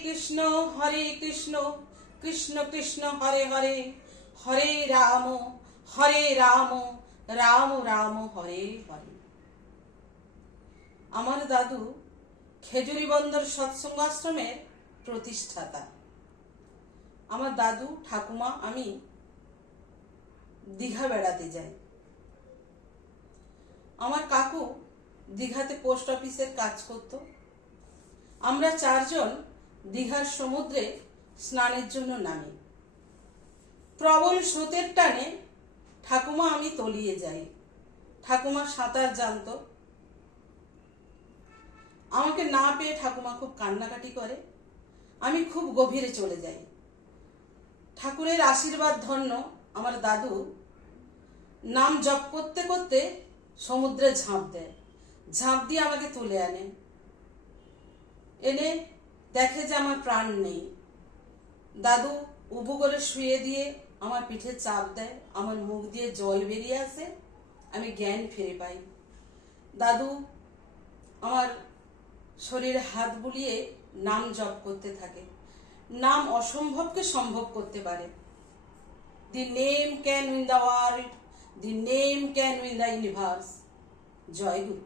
কৃষ্ণ কৃষ্ণ কৃষ্ণ হরে হরে, হরে রাম রাম রাম হরে হরে। আমার দাদু খেজুরি বন্দর সৎসঙ্গ আশ্রমের প্রতিষ্ঠাতা। আমার দাদু ঠাকুমা আমি দীঘা বেড়াতে যাই। আমার কাকু দীঘাতে পোস্ট অফিসের কাজ করত। আমরা চারজন দীঘার সমুদ্রে স্নানের জন্য নামি। প্রবল স্রোতের টানে ঠাকুমা আমি তলিয়ে যাই। ঠাকুমা সাঁতার জানত। আমাকে না পেয়ে ঠাকুমা খুব কান্নাকাটি করে। আমি খুব গভীরে চলে যাই। ঠাকুরের আশীর্বাদ ধন্য আমার দাদু নাম জপ করতে করতে সমুদ্রে ঝাঁপ দেয়। ঝাঁপ দিয়ে আমাকে তুলে আনে। এনে দেখে যে আমার প্রাণ নেই। দাদু উবু করে শুয়ে দিয়ে আমার পিঠে চাপ দেয়। আমার মুখ দিয়ে জল বেরিয়ে আসে। আমি জ্ঞান ফিরে পাই। দাদু আমার শরীরে হাত বুলিয়ে নাম জপ করতে থাকে। নাম অসম্ভবকে সম্ভব করতে পারে। The name can win the world, the name can win the universe. জয় গুরু।